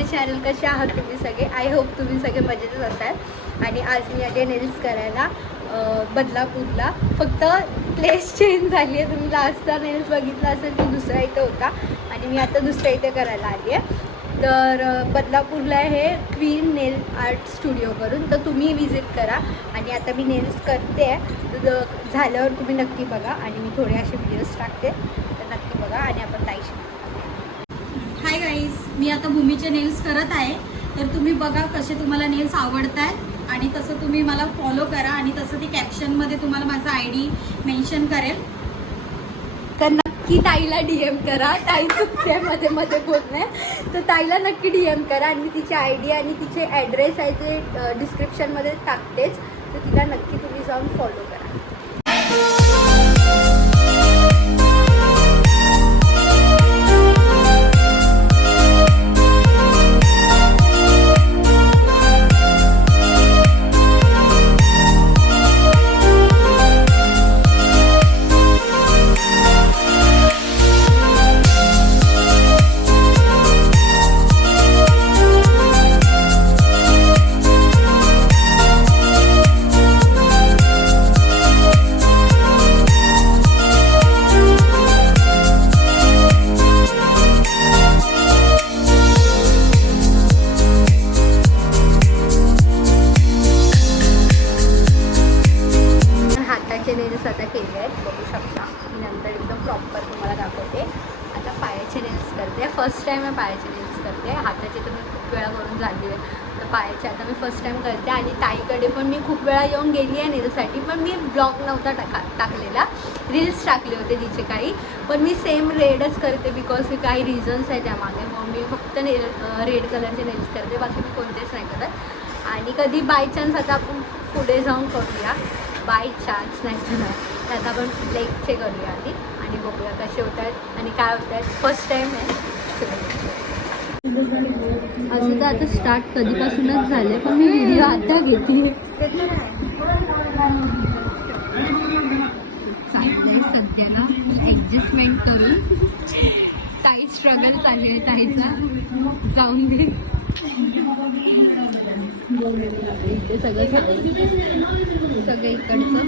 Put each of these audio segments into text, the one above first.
The channel. कसे आहात तुम्ही सगळे? आय होप तुम्ही सगळे मजेतच असाल. आणि आज मी आले नेल्स करायला बदलापूरला. फक्त प्लेस चेंज झाली आहे. तुम्ही लास्टचा नेल्स बघितला असेल की दुसरा इथे होता आणि मी आता दुसऱ्या इथे करायला आली आहे. तर बदलापूरला हे क्वीन नेल आर्ट स्टुडिओ करून, तर तुम्ही विजिट करा. आणि आता मी नेल्स करते आहे, झाल्यावर तुम्ही नक्की बघा आणि मी थोडे असे व्हिडिओज टाकते, तर नक्की बघा. आणि आपण ताईशी. हाय गाईज, मी आता भूमीचे नेल्स करत आहे. तर तुम्ही बघा कसे तुम्हाला नेल्स आवडत आहेत आणि तसं तुम्ही मला फॉलो करा आणि तसं ती कॅप्शनमध्ये तुम्हाला माझा ID मेन्शन करेल. तर नक्की ताईला DM करा. ताई चुकते मध्ये मध्ये बोलणे, तर ताईला नक्की DM करा. आणि तिची ID आणि तिचे ॲड्रेस आहे ते डिस्क्रिप्शनमध्ये टाकतेच, तर तिला नक्की तुम्ही जाऊन फॉलो करा. नेल्स आता केले आहेत, बघू शकता. मी नंतर एकदम प्रॉपर तुम्हाला दाखवते. आता पायाचे नेल्स करते. फर्स्ट टाईम आहे पायाचे नेल्स करते. हाताचे तर मी खूप वेळा करून झाली आहे, तर पायाचे आता मी फर्स्ट टाईम करते. आणि ताईकडे पण मी खूप वेळा येऊन गेली आहे नेल्ससाठी, पण मी ब्लॉग नव्हता टाकलेला. रील्स टाकले होते तिचे काही, पण मी सेम रेडच करते बिकॉज काही रिझन्स आहे त्यामागे. मग मी फक्त रेड कलरचे नेल्स करते, बाकी मी कोणतेच नाही करत. आणि कधी बाय चान्स आता आपण पुढे जाऊन करूया, बाय चान्स नाही तर आता आपण लेगचे करूया आधी आणि बघूया कसे होत आहेत आणि काय होत आहेत. फर्स्ट टाईम आहे. असं तर आता स्टार्ट कधीपासूनच झालं, पण मी व्हिडिओ आता घेते. सध्याला ॲडजस्टमेंट करून ताई स्ट्रगल चालू आहे ताईचा. जाऊन दे. इथे सगळं इकडचं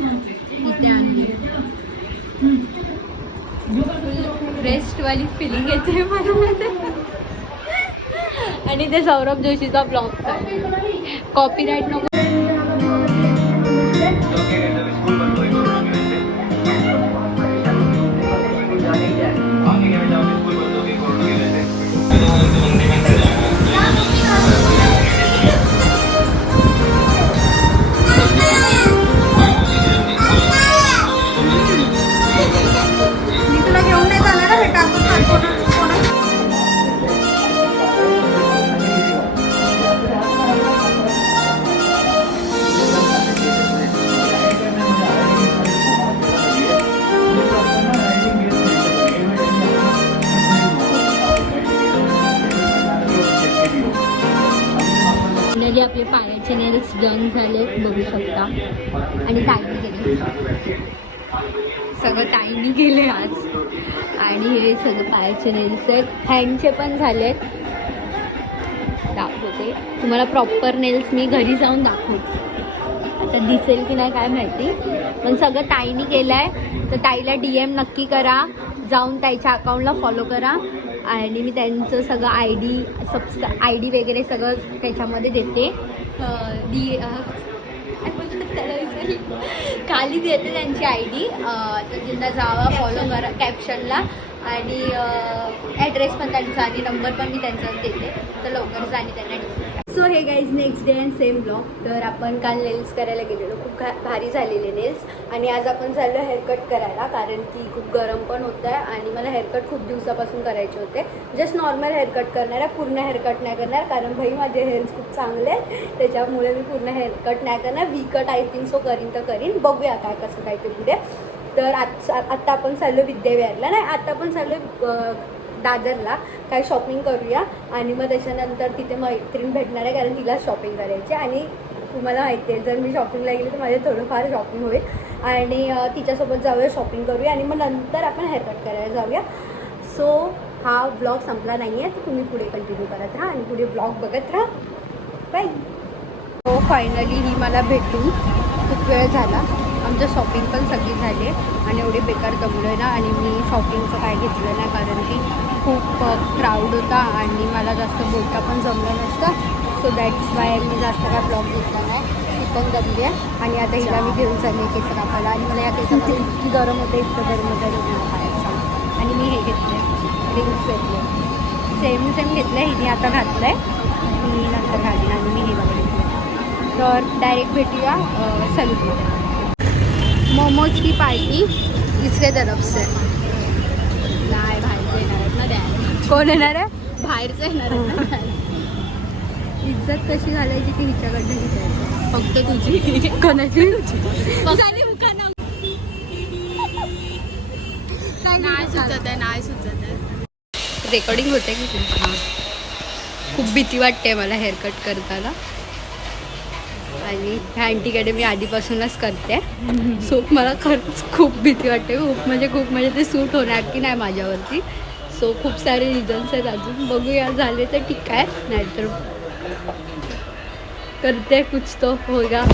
इथे आणली. रेस्टवाली फिलिंग येते मला. आणि ते सौरभ जोशीचा ब्लॉग आहे. कॉपीराईट नको. आपले पायाचे नेल्स डन झाले, बघू शकता. आणि ताईने केले, सगळं ताईने केले आज. आणि हे सगळं पायाचे नेल्स आहेत. हँडचे पण झालेत. दाखवते तुम्हाला प्रॉपर नेल्स मी घरी जाऊन दाखवते. आता दिसेल की नाही काय माहिती, पण सगळं ताईने केलं आहे. तर ताईला DM नक्की करा, जाऊन ताईच्या अकाउंटला फॉलो करा. आणि मी त्यांचं सगळं ID वगैरे सगळं त्याच्यामध्ये देते. खाली देते त्यांची ID, तर त्यांना जावा, फॉलो करा कॅप्शनला. आणि ॲड्रेस पण त्यांचा आणि नंबर पण मी त्यांचा देते, तर लवकर जा आणि त्यांना. सो हे guys, next day and same blog. तर आपण काल नेल्स करायला गेलेलो, खूप भारी झालेले नेल्स. आणि आज आपण चाललो हेअरकट करायला, कारण की खूप गरम पण होतं आहे आणि मला हेअरकट खूप दिवसापासून करायचे होते. जस्ट नॉर्मल हेअरकट करणार आहे, पूर्ण हेअरकट नाही करणार, कारण भाई माझे हेअर्स खूप चांगले आहेत, त्याच्यामुळे मी पूर्ण हेअरकट नाही करणार. V cut I think so करीन, बघूया काय कसं काय ते पुढे. तर आत्ता आपण चाललो विद्याविहारला, नाही आता आपण चाललो दादरला, काय शॉपिंग करूया. आणि मग त्याच्यानंतर तिथे मैत्रीण भेटणार आहे, कारण तिला शॉपिंग करायची. आणि तुम्हाला माहिती आहे, जर मी शॉपिंगला गेले तर माझे थोडंफार शॉपिंग होईल. आणि तिच्यासोबत जाऊया, शॉपिंग करूया आणि मग नंतर आपण हेअरकट करायला जाऊया. सो हा ब्लॉग संपला नाही आहे, तर तुम्ही पुढे कंटिन्यू करत राहा आणि पुढे ब्लॉग बघत राहा. बाय. हो फायनली ही मला भेटून खूप वेळ झाला. आमचं शॉपिंग पण सगळी झाली आहे आणि एवढे बेकार दमलो आहे ना. आणि मी शॉपिंगचं काय घेतलं नाही कारण की खूप क्राऊड होता आणि मला जास्त बोलता पण जमलं नसतं. सो दॅट्स वाय मी जास्त काय ब्लॉग घेतला नाही. ती पण दमली आहे आणि आता हिला मी घेऊन चालली केस कापायला. आणि मला या केसामध्ये इतकी गरम होते, इतकं गरम होतं मला पाहायचं. आणि मी हे घेतले रिंग्स घेतले, सेम घेतलं आहे. हिने आता घातलं आहे, मी नंतर घालून आणि मी हे वगैरे घेतलं. तर डायरेक्ट भेटूया सलूनमध्ये. मोमोज की पार्टी इसके तरफ से. नाही बाहेरचं येणार आहेत ना द्यायला. कोण येणार आहे? बाहेरचं येणार आहेत ना द्यायला. इज्जत कशी घालायची की हिच्याकडनं घ्यायचं? फक्त तुझी. कोणाची? नाही सुचत आहे, नाही सुचत आहे. रेकॉर्डिंग होते की खूप भीती वाटते मला हेअरकट करताना. आणि ह्या आंटीकडे मी आधीपासूनच करते. सो मला खरंच खूप भीती वाटते. खूप म्हणजे ते सूट होणार की नाही माझ्यावरती. सो खूप सारे रिझन्स आहेत अजून. बघूया, झाले तर ठीक आहे, नाहीतर करते कुछ तो होगा.